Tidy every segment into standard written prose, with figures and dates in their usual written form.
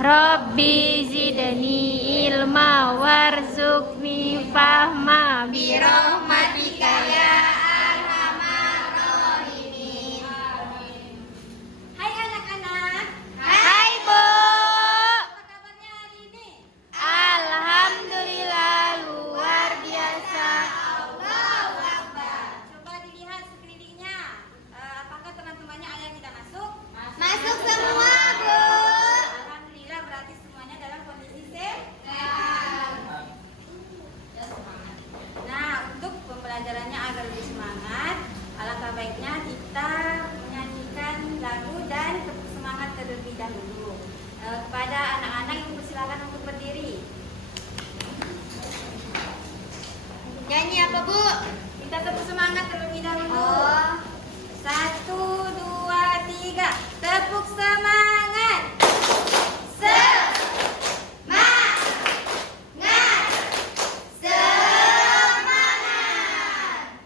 Rabbi zidni ilma warzuqni fahma Birahmatika ya arhamar rahimin. Hai anak-anak. Hai Bu. Apa kabarnya hari ini? Alhamdulillah luar biasa. Allahu Akbar. Coba dilihat sekelilingnya. Apakah teman-temannya ada yang tidak masuk? Masuk semua, Bu. Alhamdulillah, berarti semuanya dalam kondisi sehat. Nah, untuk pembelajarannya agar lebih semangat, alangkah baiknya kita menyanyikan lagu dan semangat terlebih dahulu. Kepada anak-anak yang persilakan untuk berdiri. Nyanyi apa, Bu? Kita tepuk semangat terlebih dahulu. Oh. 1, 2, 3. Tepuk semangat.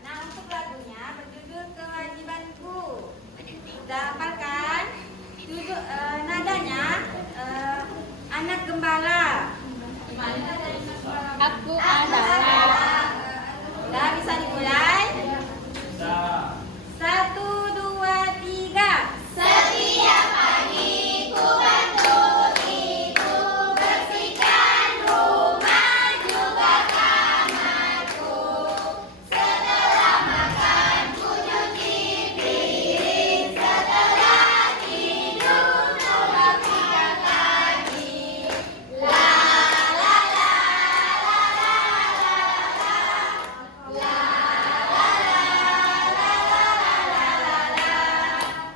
Nah, untuk lagunya berjudul Kewajibanku. Sudah hafal kan? Nadanya anak gembala. Aku adalah Sudah bisa dimulai? 1, 2, 3. Setiap pagi ku bantu ibu bersihkan rumah juga kamarku. Setelah makan ku cuci piring, setelah tidur ku rapikan lagi. La la la la la la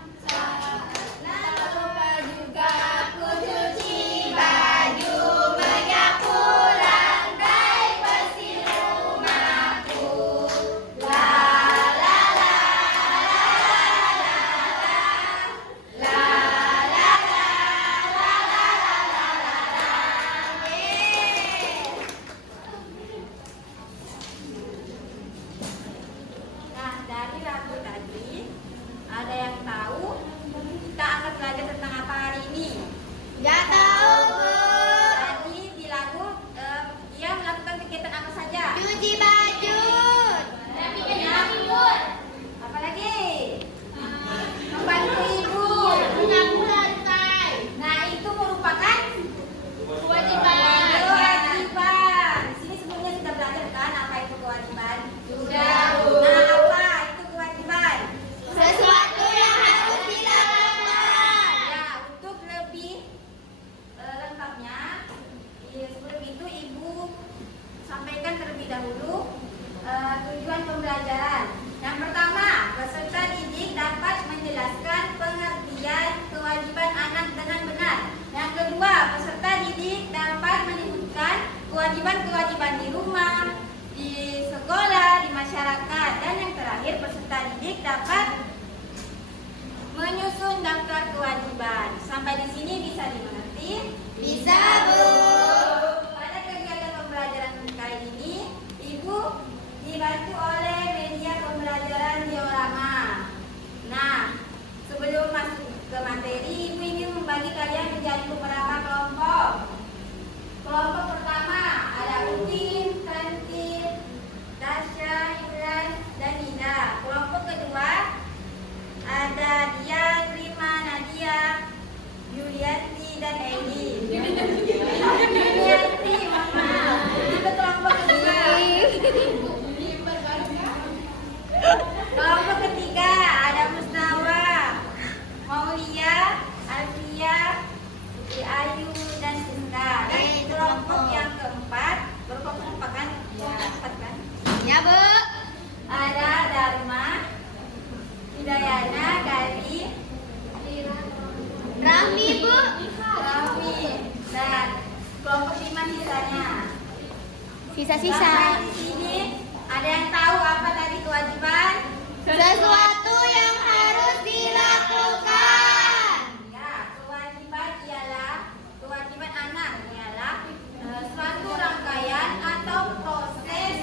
la la lupa juga ku cuci baju, menyapu lantai, bersih rumahku. La la la la la la la Nah, dari lagu tadi, ada yang tahu kita akan belajar tentang apa hari ini? Gak tahu, Bu. Tadi di lagu dia melakukan kegiatan apa saja? Cuci baju. Apalagi? Membantu ibu. Menyapu lantai. Nah, itu merupakan Kewajiban. kewajiban. Di sini sebelumnya sudah belajar kan apa itu kewajiban? Sudah, Bu. Nah, apa itu kewajiban? Sesuatu yang harus dilakukan. Ya, untuk lebih lengkapnya, sebelum itu ibu sampaikan terlebih dahulu tujuan pembelajaran. Yang pertama, peserta didik dapat menjelaskan pengertian kewajiban anak dengan benar. Yang kedua, peserta didik dapat menyebutkan kewajiban-kewajiban di rumah, di sekolah, di masyarakat. Dan yang terakhir, peserta didik dapat menyusun daftar kewajiban. Sampai di sini bisa dimengerti? Bisa, Bu. Pada kegiatan pembelajaran kali ini, Ibu dibantu oleh media pembelajaran diorama. Nah, sebelum masuk ke materi, Ibu ingin membagi kalian menjadi beberapa kelompok. Kelompok pertama ada Udin, Tantin, Tasya, Imran, dan Nida. Kelompok kedua ada Dian, Rima, Nadia, Yulianti, dan Eli. Yulianti, mama. Itu kelompok kedua. Kelompok ketiga ada Musnawa, Maulia, Alfia, Siti Ayu, dan Sinta. Dan kelompok yang keempat berkelompok kan? Ya, empat kan? Ya, Bu. Ada Dharma, Hidayana, Gali, Rami, Bu. Rami, dan kelompok 5 sisanya. sisa-sisa. Sampai di sini ada yang tahu apa tadi kewajiban? Sesuatu yang harus dilakukan. Ya, kewajiban ialah kewajiban anak ialah suatu rangkaian atau proses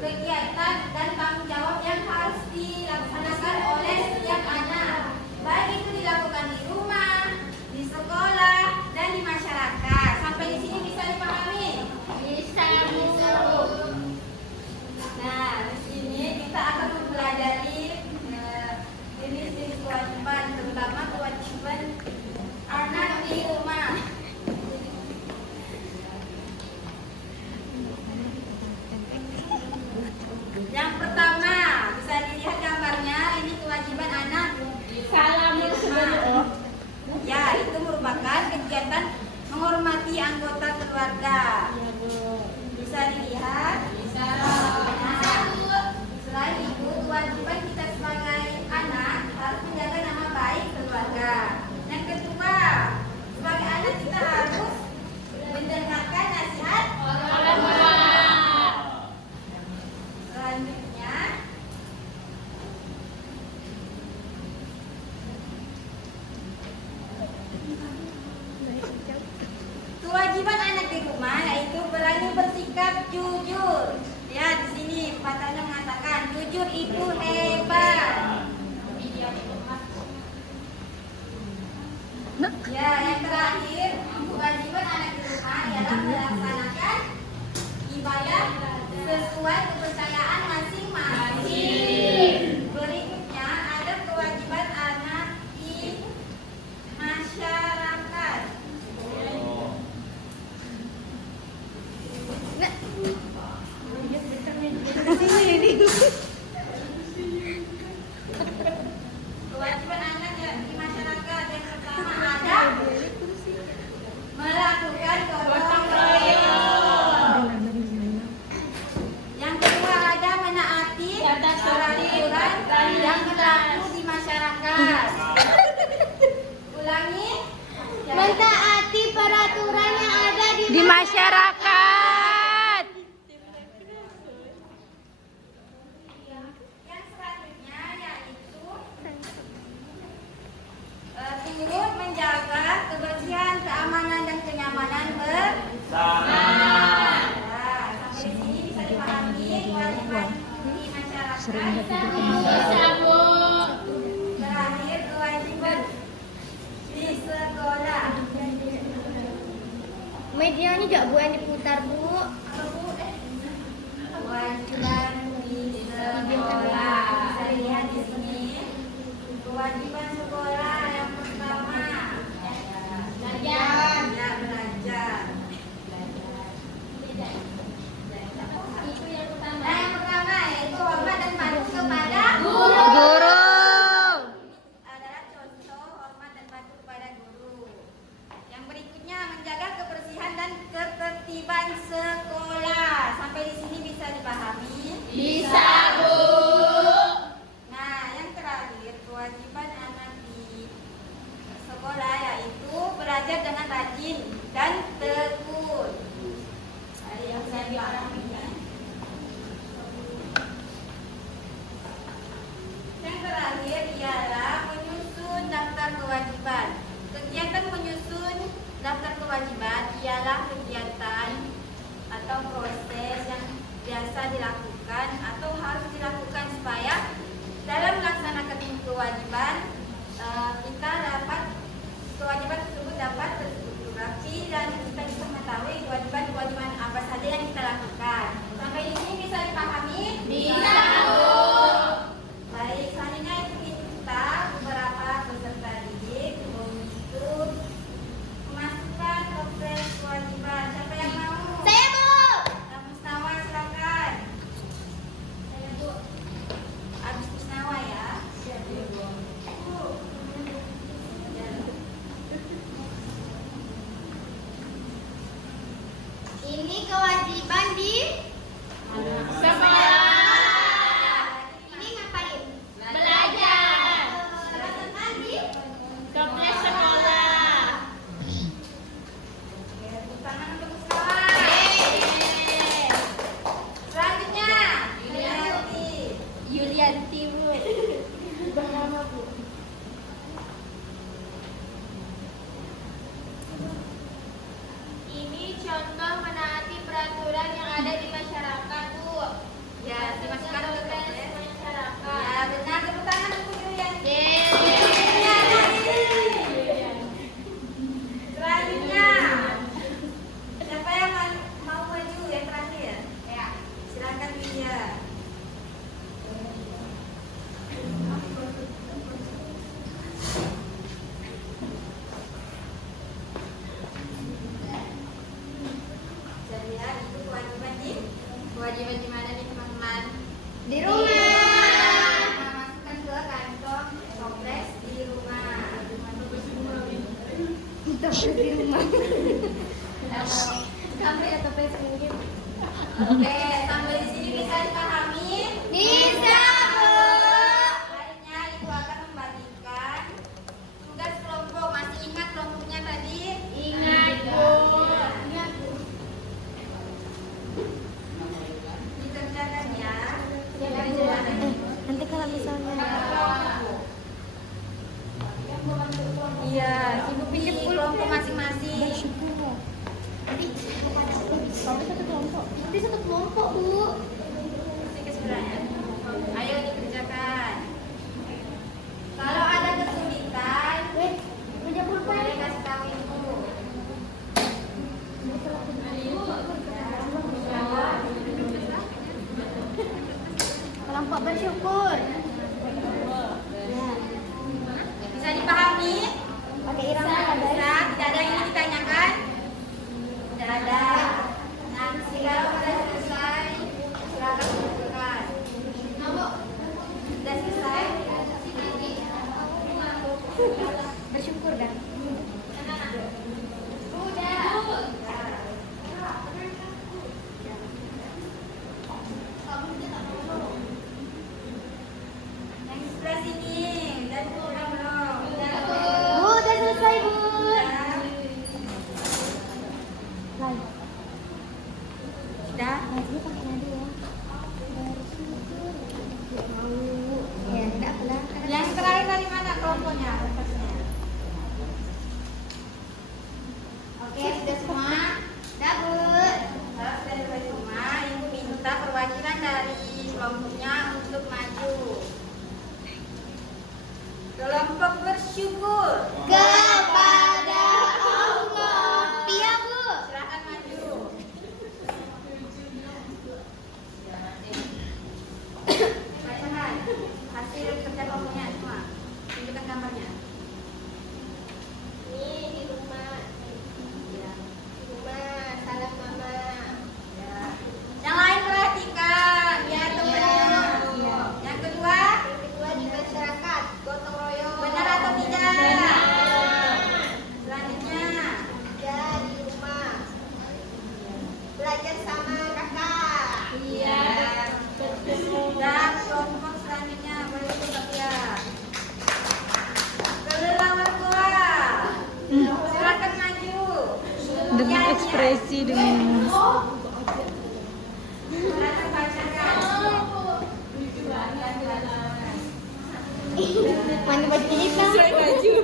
kegiatan dan tanggung jawab yang harus dilaksanakan oleh setiap anak, baik itu dilakukan di rumah, di sekolah, dan di masyarakat. kegiatan menghormati anggota keluarga. Bisa dilihat. Nah, selain itu, kewajiban kita sebagai anak harus menjaga nama baik keluarga. Yang kedua, sebagai anak kita harus mendengarkan nasihat orang tua. Selanjutnya, kewajiban anak di rumah yaitu berani bersikap jujur. Ya, di sini patahnya mengatakan jujur itu hebat. Ya, yang terakhir, kewajiban anak di rumah ialah melaksanakan ibadah sesuai kepercayaan masing-masing. Berikutnya ada kewajiban anak di masyarakat. Kewajiban anak di masyarakat yang pertama ada melakukan gotong royong. Yang kedua ada menaati peraturan yang berlaku di masyarakat. Ulangi. Mentaati peraturan yang ada Di masyarakat. Yang selanjutnya yaitu turut menjaga kebersihan, keamanan dan kenyamanan bersama. Nah, sampai di sini bisa dipahami kewajiban di masyarakat. Terakhir kewajiban di sekolah. medianya juga Bu yang diputar Bu. Kewajiban di sekolah. Bisa dilihat di sini. Kewajiban sekolah yang pertama belajar. Nah, yang pertama yaitu hormat dan patuh kepada Guru. adalah contoh hormat dan patuh kepada guru. Yang berikutnya menjaga kebersihan dan ketertiban sekolah. Sampai di sini bisa dipahami? Bisa Bu. Nah, yang terakhir kewajiban anak di sekolah yaitu belajar dengan rajin dan tekun. Ada yang bisa dipahami? Yang terakhir ialah menyusun daftar kewajiban. Kegiatan menyusun daftar kewajiban ialah kegiatan atau proses yang biasa dilakukan atau harus dilakukan supaya dalam melaksanakan kewajiban kita dapat kewajiban tersebut dapat terstruktur rapi dan kita bisa mengetahui kewajiban apa saja yang kita lakukan. Sampai di sini bisa dipahami? Bisa Bu. Baik, selanjutnya kita beberapa peserta didik untuk memasukkan toples kewajiban. Siapa yang mau? Saya Bu. Nah, Musnawa silakan. Saya Bu. Abis Musnawa ya. Ini kewajiban di Sekolah. Ini ngapain? Belajar. Belajar di Toples sekolah. Oke, tepuk tangan untuk Musnawa. Selanjutnya, Yulianti Bu. Bernama Bu. Ini contoh menaati peraturan yang ada di masyarakat Bu. Ya, dimasukkan ke toples. Masyarakat. Ya, benar. Tepuk tangan untuk Yulianti. Selanjutnya, siapa yang mau maju yang terakhir? Ya, silakan Widya. Bisa lihat itu kewajiban di rumah. Ambil atau pinggir? Oke, sampai di sini bisa dipahami? Bisa, Bu. Selanjutnya Ibu akan membagikan tugas kelompok. Masih ingat kelompoknya tadi? Ingat, Bu. Ingat, Bu. Dikerjakan ya. Nanti kalau misalnya Iya, Ibu pilih kelompok masing-masing. nanti satu kelompok, Bu. Sedikit sebenarnya. Ayo dikerjakan. Kalau ada kesulitan, Meja pulpen. boleh kasih tahu Ibu. Kelompok bersyukur. Bisa dipahami? Pakai irama ya, guys. Bisa, tidak ada yang ingin ditanyakan? Tidak ada. Nah, kalau sudah selesai, silakan tunjukkan. Sudah selesai? Bersyukur kan? Yang sebelah sini, dan kurang belum? Bu, udah selesai, Bu. Sudah? Ya, enggak pelan. Yang terakhir dari mana kelompoknya? Oke, sudah semua. Dah, Bu. Kalau sudah selesai semua, Ibu minta perwakilan dari kelompoknya untuk maju. Kelompok bersyukur. Kepada Allah. Iya, Bu. Silakan maju. Bacakan hasil kerja kelompoknya semua. Tunjukkan gambarnya. Ini di rumah. Ya. Di rumah, salam mama. Ya. Yang lain perhatikan ya teman-teman. Yang kedua, Yang kedua di masyarakat, gotong royong. benar atau tidak? Benar. Selanjutnya, Ya, di rumah. Belajar sama kakak. iya. Dan kelompok selanjutnya boleh ikut ya. Kelelawar tua. Silakan maju. Dengan Ya, ekspresi dengan silakan bacakan. Mana baju hitam? saya maju.